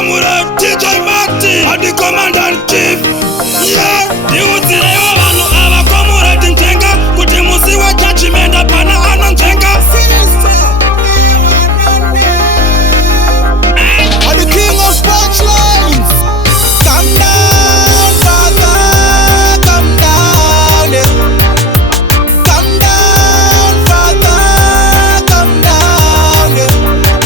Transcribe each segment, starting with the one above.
Kamura, DJ Martin, and the Commandant Chief. Yeah, ndiudzirewo vanhu ava Comrade Njenga kuti musi wa judgment apana anonjenga. I'm the king of punchlines. Come down, brother, come down, yeah. Come down, brother, come down, yeah.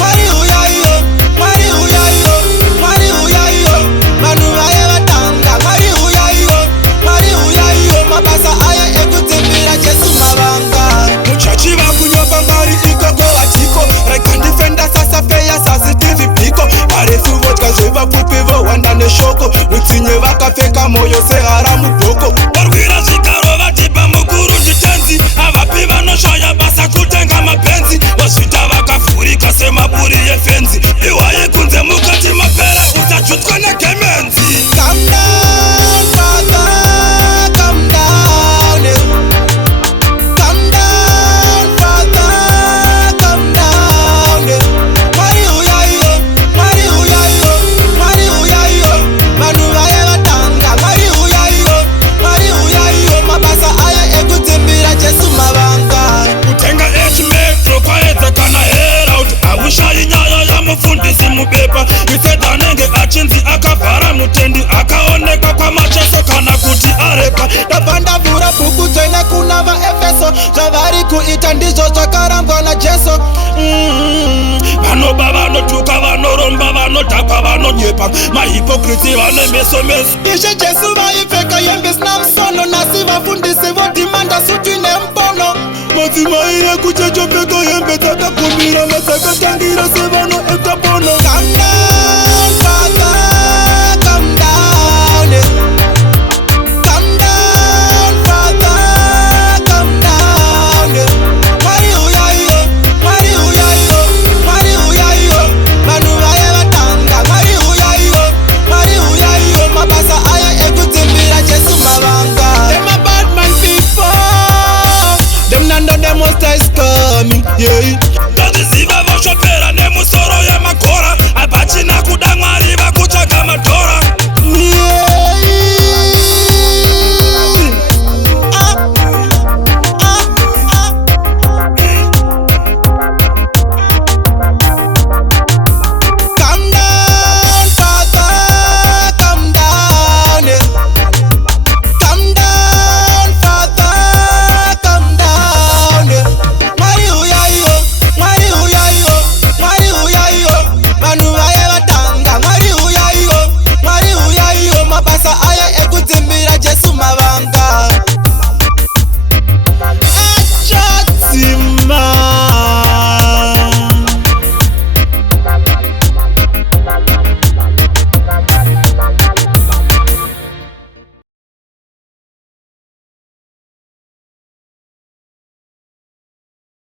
Mariuya yo, Mariuya yo, Mariuya yo, Manuwa yevatanga. Mariuya yo, Mariuya yo, mabasa aya ekutimbira Jesu mabanga. Muchachi vakunyopa ngari ikoko watiko, rekandifenda sasa feya sasi TV piko. Parefu vodka zvevapfupi vohwanda neshoko, utsinye vakapfeka moyo seharamu bhoko. Varwira zvigaro vatipa mukuru nditenzi, avapi vanoshaya basa kutenga mapenzi. Vazvita vakafurika semaburi efenzi, iwaye kunze mukati mapera usachutswa negemenzi. Come down, brother, come down, yeah. Come down, brother, come down, yeah. Mariuya yo, Mariuya yo, Mariuya yo, Manuwa yevatanga. Mariuya yo, Mariuya yo, mabasa aya ekutimbira Jesu mabanga. Kutenga metro kwaedza kana herout, haushayi nyaya yamufundisi mubepa. Isedhanenge achinzi akavhara mutendi, akaoneka kwamacheso kana kuti arepa. Ndapandavhura bhuku dzene kuna vaEfeso, zvavari kuita ndizvo zvakarambwa naJesu. Vanoba, vanotuka, vanoromba, vanodhakwa, vanonyepa, mahipokriti vane meso meso. Ishe Jesu vaipfeka hembe zina musono, nasi vafundisi vodhimanda suti nembono. Madzimai ekuchechopfeka hembe dzakakumbira madzakatangira sevano ekapono. Come down, brother, come down, yeah. Come down, brother, come down, yeah. Mariuya yo, Mariuya yo, Mariuya yo, Manuwa yevatanga. Mariuya yo, Mariuya yo, mabasa aya ekutimbira Jesu mabanga. Them a bad man people, them none of them most is coming, yeah.